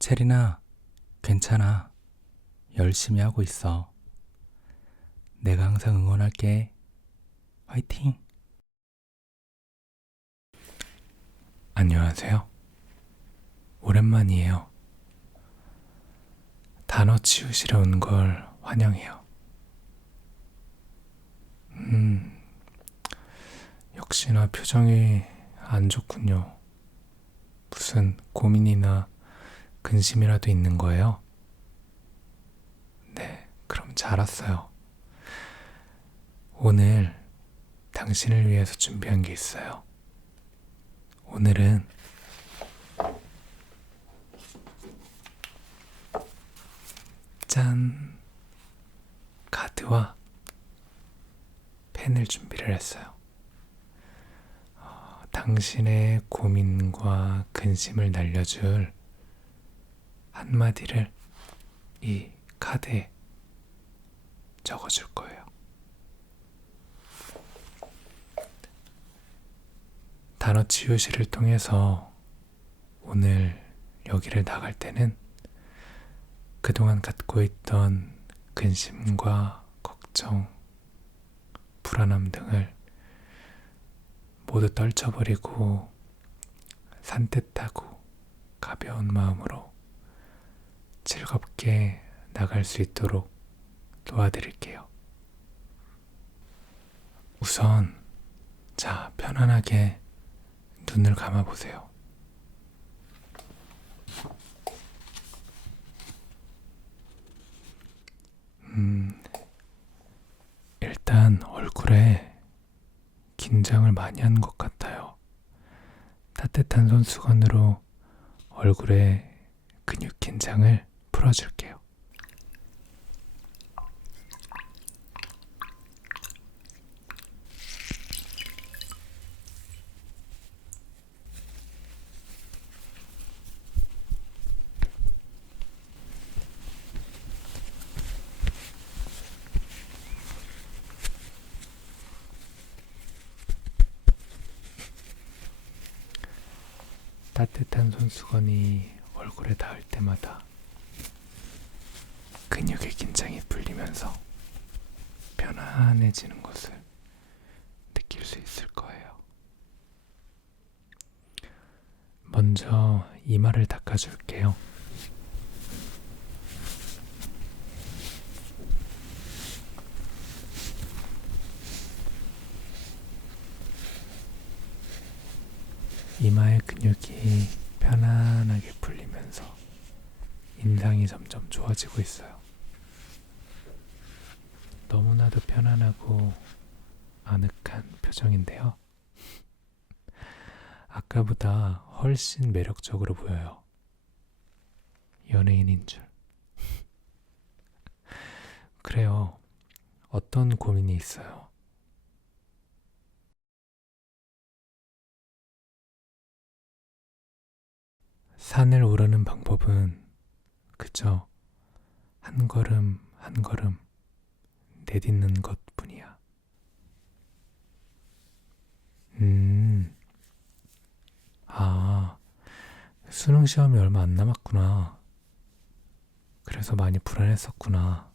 체리나, 괜찮아. 열심히 하고 있어. 내가 항상 응원할게. 화이팅! 안녕하세요. 오랜만이에요. 단어 치우시러 온 걸 환영해요. 음, 역시나 표정이 안 좋군요. 무슨 고민이나 근심이라도 있는 거예요? 네, 그럼 잘 왔어요. 오늘 당신을 위해서 준비한 게 있어요. 오늘은 짠! 카드와 펜을 준비를 했어요. 어, 당신의 고민과 근심을 날려줄 한마디를 이 카드에 적어줄 거예요. 단어 치유실을 통해서 오늘 여기를 나갈 때는 그동안 갖고 있던 근심과 걱정, 불안함 등을 모두 떨쳐버리고 산뜻하고 가벼운 마음으로 즐겁게 나갈 수 있도록 도와드릴게요. 우선, 자, 편안하게 눈을 감아 보세요. 음, 일단 얼굴에 긴장을 많이 한 것 같아요. 따뜻한 손수건으로 얼굴에 근육 긴장을 풀어줄게요. 따뜻한 손수건이 얼굴에 닿을 때마다 근육의 긴장이 풀리면서 편안해지는 것을 느낄 수 있을 거예요. 먼저 이마를 닦아줄게요. 이마의 근육이 편안하게 풀리면서 인상이 점점 좋아지고 있어요. 너무나도 편안하고 아늑한 표정인데요. 아까보다 훨씬 매력적으로 보여요. 연예인인 줄. 그래요. 어떤 고민이 있어요? 산을 오르는 방법은 그저 한 걸음 한 걸음 내딛는 것 뿐이야. 음, 아, 수능 시험이 얼마 안 남았구나. 그래서 많이 불안했었구나.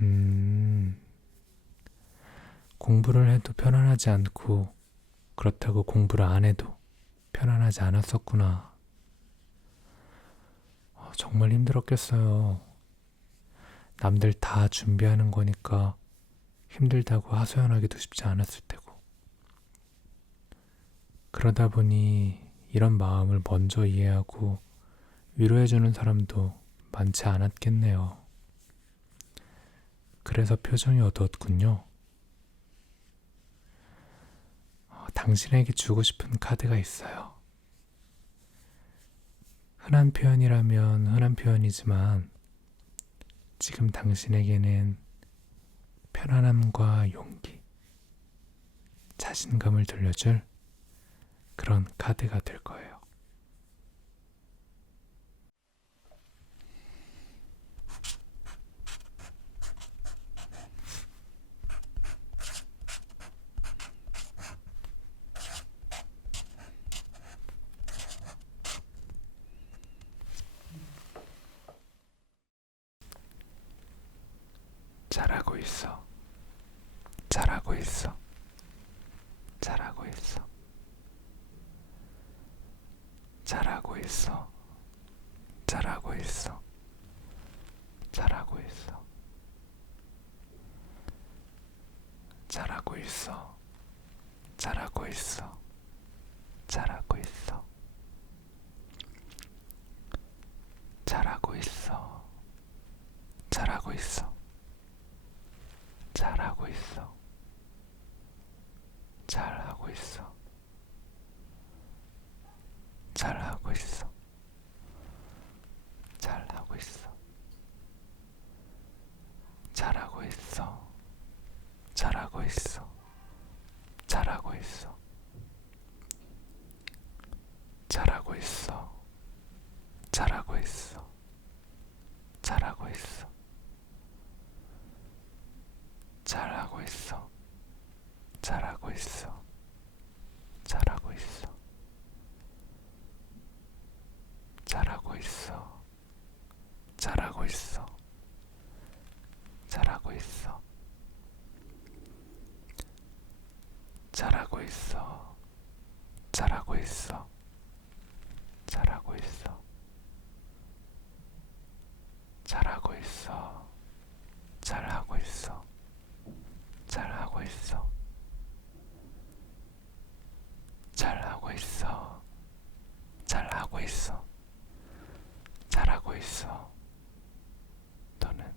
음, 공부를 해도 편안하지 않고, 그렇다고 공부를 안 해도 편안하지 않았었구나. 어, 정말 힘들었겠어요. 남들 다 준비하는 거니까 힘들다고 하소연하기도 쉽지 않았을 테고. 그러다 보니 이런 마음을 먼저 이해하고 위로해주는 사람도 많지 않았겠네요. 그래서 표정이 어두웠군요. 어, 당신에게 주고 싶은 카드가 있어요. 흔한 표현이라면 흔한 표현이지만 지금 당신에게는 편안함과 용기, 자신감을 들려줄 그런 카드가 될 거예요. 있어. 잘하고 있어. 잘하고 있어. 잘하고 있어. 잘하고 있어. 잘하고 있어. 잘하고 있어. 잘하고 있어. 잘하고 있어. 잘하고 있어. 잘하고 있어. 잘하고 있어. 잘하고 있어. 잘하고 있어. 잘하고 있어. 잘하고 있어. 잘하고 있어. 잘하고 있어. 있어. 잘하고 있어. 잘하고 있어. 잘하고 있어. 잘하고 있어. 잘하고 있어. 잘하고 있어. 잘하고 있어. 너는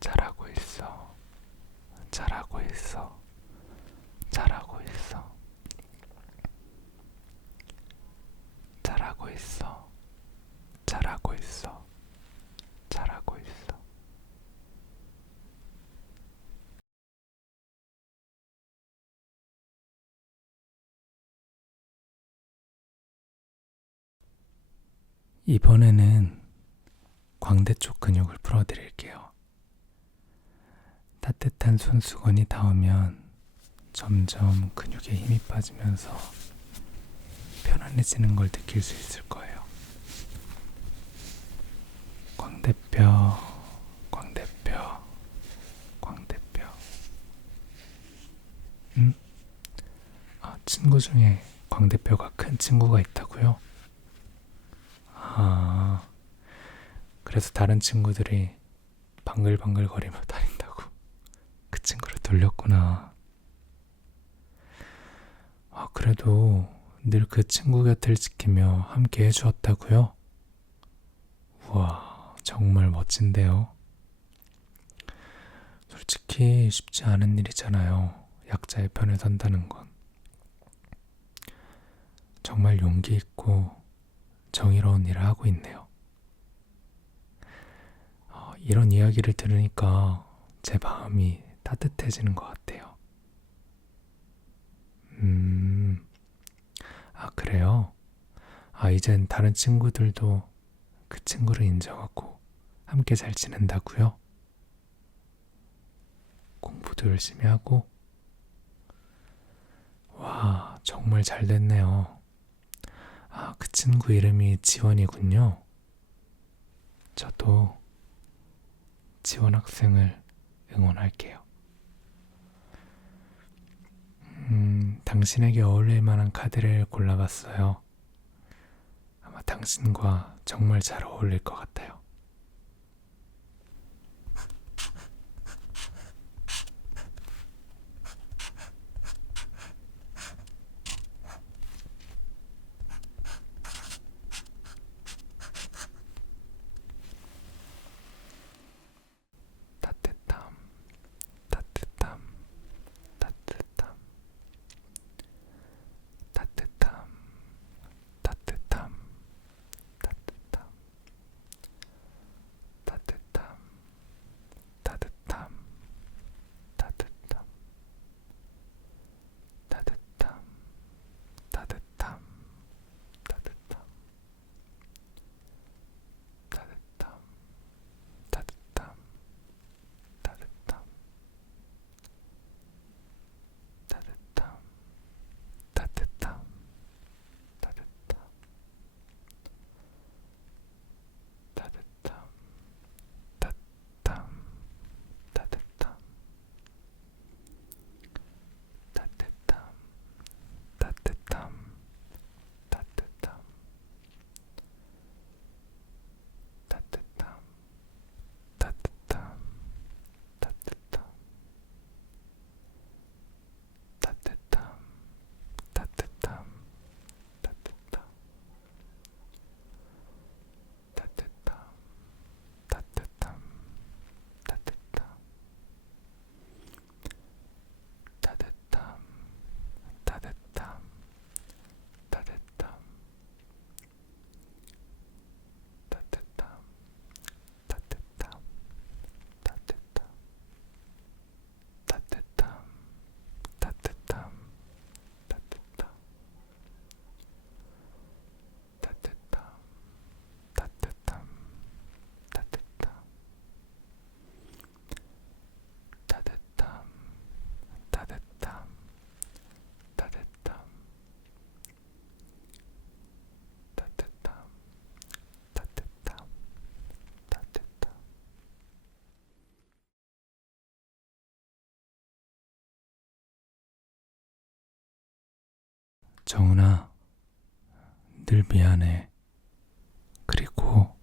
잘하고 있어. 잘하고 있어. 잘하고 있어. 잘하고 있어. 잘하고 있어. 잘하고 있어. 이번에는 광대 쪽 근육을 풀어드릴게요. 따뜻한 손수건이 닿으면 점점 근육에 힘이 빠지면서 편안해지는 걸 느낄 수 있을 거예요. 광대뼈, 광대뼈, 광대뼈. 음? 아, 친구 중에 광대뼈가 큰 친구가 있다고요? 아, 그래서 다른 친구들이 방글방글거리며 다닌다고 그 친구를 돌렸구나. 아, 그래도 늘 그 친구 곁을 지키며 함께 해주었다고요? 우와, 정말 멋진데요. 솔직히 쉽지 않은 일이잖아요. 약자의 편에 선다는 건. 정말 용기 있고 정의로운 일을 하고 있네요. 어, 이런 이야기를 들으니까 제 마음이 따뜻해지는 것 같아요. 음, 아, 그래요? 아, 이젠 다른 친구들도 그 친구를 인정하고 함께 잘 지낸다고요? 공부도 열심히 하고? 와, 정말 잘 됐네요. 아, 그 친구 이름이 지원이군요. 저도 지원 학생을 응원할게요. 음, 당신에게 어울릴 만한 카드를 골라봤어요. 아마 당신과 정말 잘 어울릴 것 같아요. 정은아, 늘 미안해. 그리고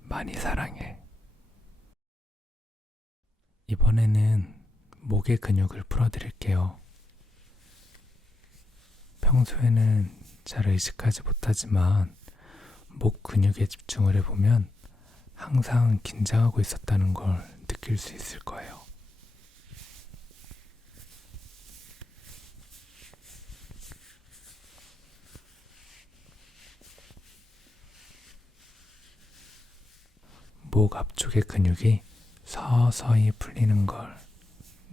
많이 사랑해. 이번에는 목의 근육을 풀어드릴게요. 평소에는 잘 의식하지 못하지만 목 근육에 집중을 해보면 항상 긴장하고 있었다는 걸 느낄 수 있을 거예요. 목 앞쪽의 근육이 서서히 풀리는 걸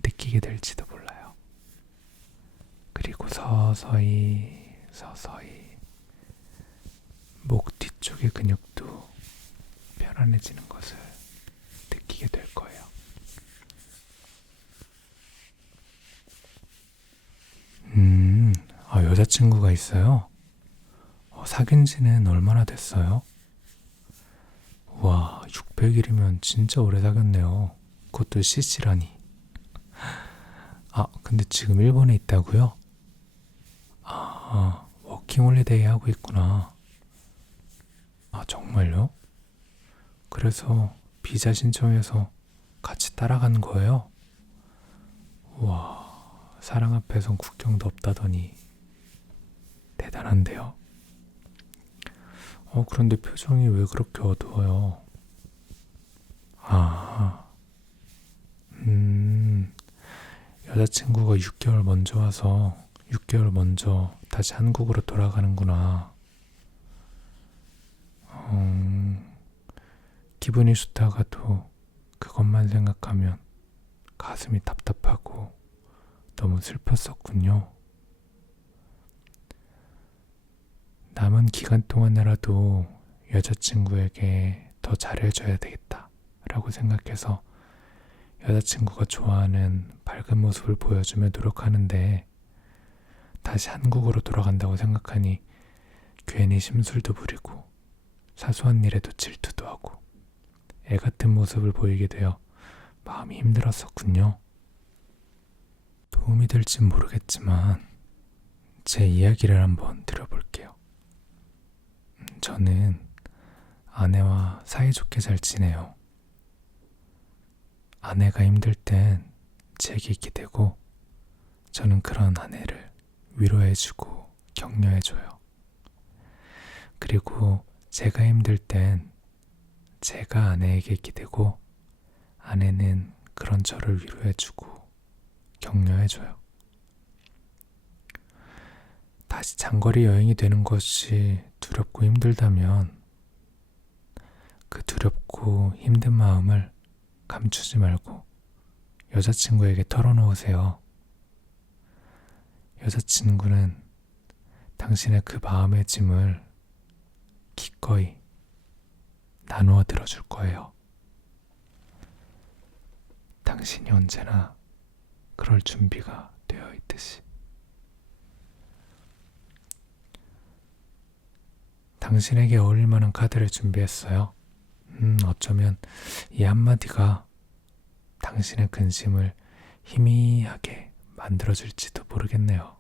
느끼게 될지도 몰라요. 그리고 서서히 서서히 목 뒤쪽의 근육도 편안해지는 것을 느끼게 될 거예요. 음, 아, 여자친구가 있어요? 어, 사귄 지는 얼마나 됐어요? 와, 600일이면 진짜 오래 사귀었네요. 그것도 CC라니. 아, 근데 지금 일본에 있다고요? 아, 워킹홀리데이 하고 있구나. 아, 정말요? 그래서 비자 신청해서 같이 따라간 거예요? 와, 사랑 앞에선 국경도 없다더니 대단한데요? 어, 그런데 표정이 왜 그렇게 어두워요? 아, 음, 여자친구가 6개월 먼저 와서 6개월 먼저 다시 한국으로 돌아가는구나. 음, 기분이 좋다가도 그것만 생각하면 가슴이 답답하고 너무 슬펐었군요. 남은 기간 동안이라도 여자친구에게 더 잘해줘야 되겠다. 라고 생각해서 여자친구가 좋아하는 밝은 모습을 보여주며 노력하는데 다시 한국으로 돌아간다고 생각하니 괜히 심술도 부리고 사소한 일에도 질투도 하고 애 같은 모습을 보이게 되어 마음이 힘들었었군요. 도움이 될진 모르겠지만 제 이야기를 한번 들어볼게요. 음, 저는 아내와 사이좋게 잘 지내요. 아내가 힘들 땐 제게 기대고 저는 그런 아내를 위로해주고 격려해줘요. 그리고 제가 힘들 땐 제가 아내에게 기대고 아내는 그런 저를 위로해주고 격려해줘요. 다시 장거리 여행이 되는 것이 두렵고 힘들다면 그 두렵고 힘든 마음을 감추지 말고 여자친구에게 털어놓으세요. 여자친구는 당신의 그 마음의 짐을 기꺼이 나누어 들어줄 거예요. 당신이 언제나 그럴 준비가 되어 있듯이. 당신에게 어울릴 만한 카드를 준비했어요. 음, 어쩌면 이 한마디가 당신의 근심을 희미하게 만들어줄지도 모르겠네요.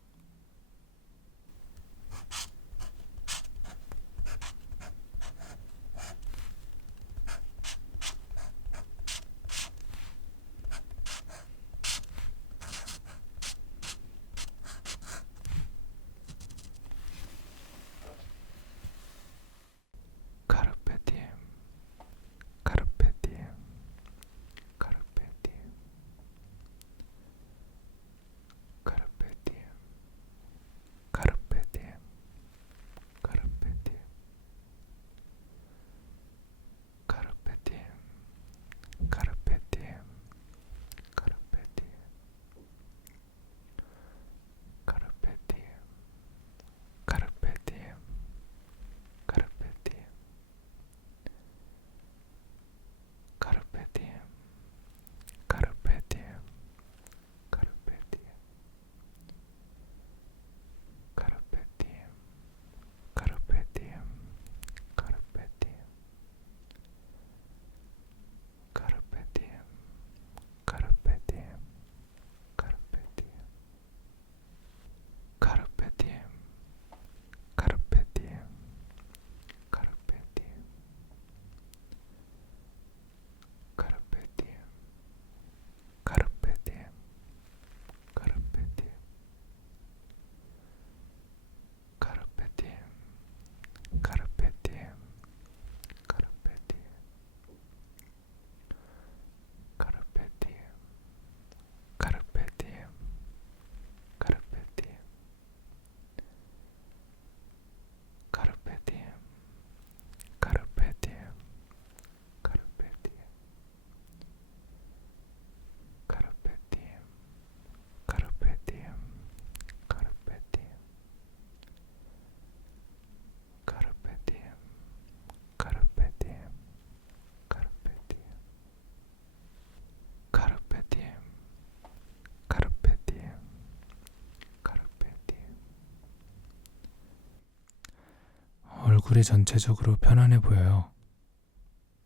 얼굴이 전체적으로 편안해 보여요.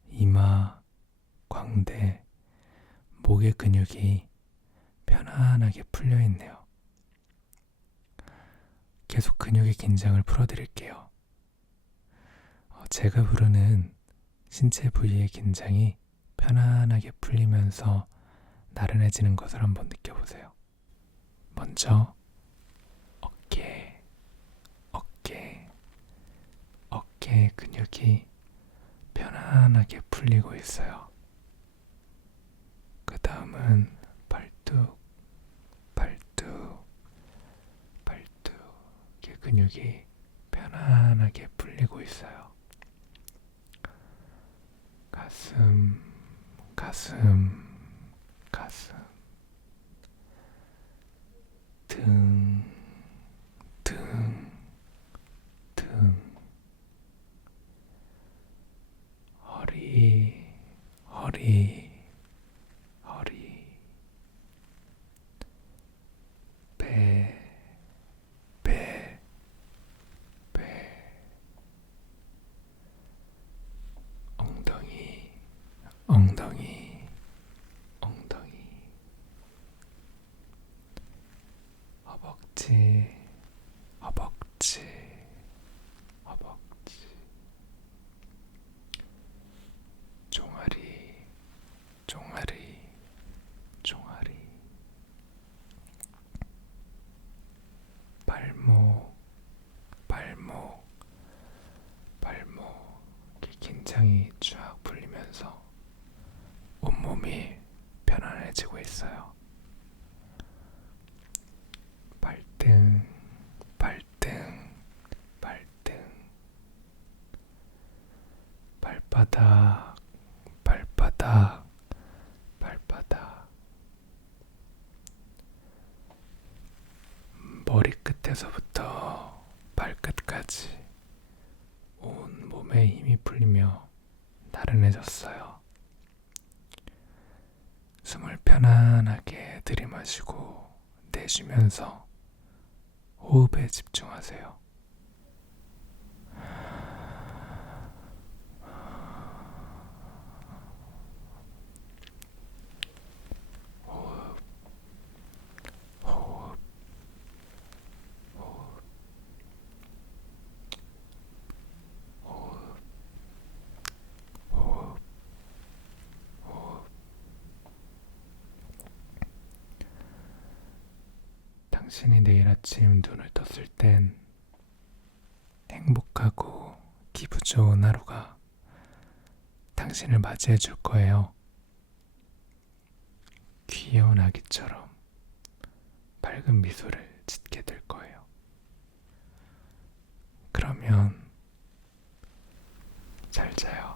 이마, 광대, 목의 근육이 편안하게 풀려 있네요. 계속 근육의 긴장을 풀어드릴게요. 어, 제가 부르는 신체 부위의 긴장이 편안하게 풀리면서 나른해지는 것을 한번 느껴보세요. 먼저 어깨, 어깨, 어깨 근육이 편안하게 풀리고 있어요. 그 다음은 발뚝, 발뚝, 발뚝의 근육이 편안하게 풀리고 있어요. 가슴, 가슴, 가슴, 등, 등, 등, 허리, 허리, 허리, 배, 배, 배, 엉덩이, 엉덩이, 엉덩이, 허벅지, 허벅지, 허벅지, 종아리, 종아리, 종아리, 발목, 발목, 발목이 긴장이 쫙 풀리면서 온몸이 편안해지고 있어요. 발등, 발등, 발등, 발바닥, 발바닥, 발바닥, 머리끝에서부터 발끝까지 온 몸에 힘이 풀리며 나른해졌어요. 숨을 편안하게 들이마시고 내쉬면서 호흡에 집중하세요. 당신이 내일 아침 눈을 떴을 땐 행복하고 기분 좋은 하루가 당신을 맞이해 줄 거예요. 귀여운 아기처럼 밝은 미소를 짓게 될 거예요. 그러면 잘 자요.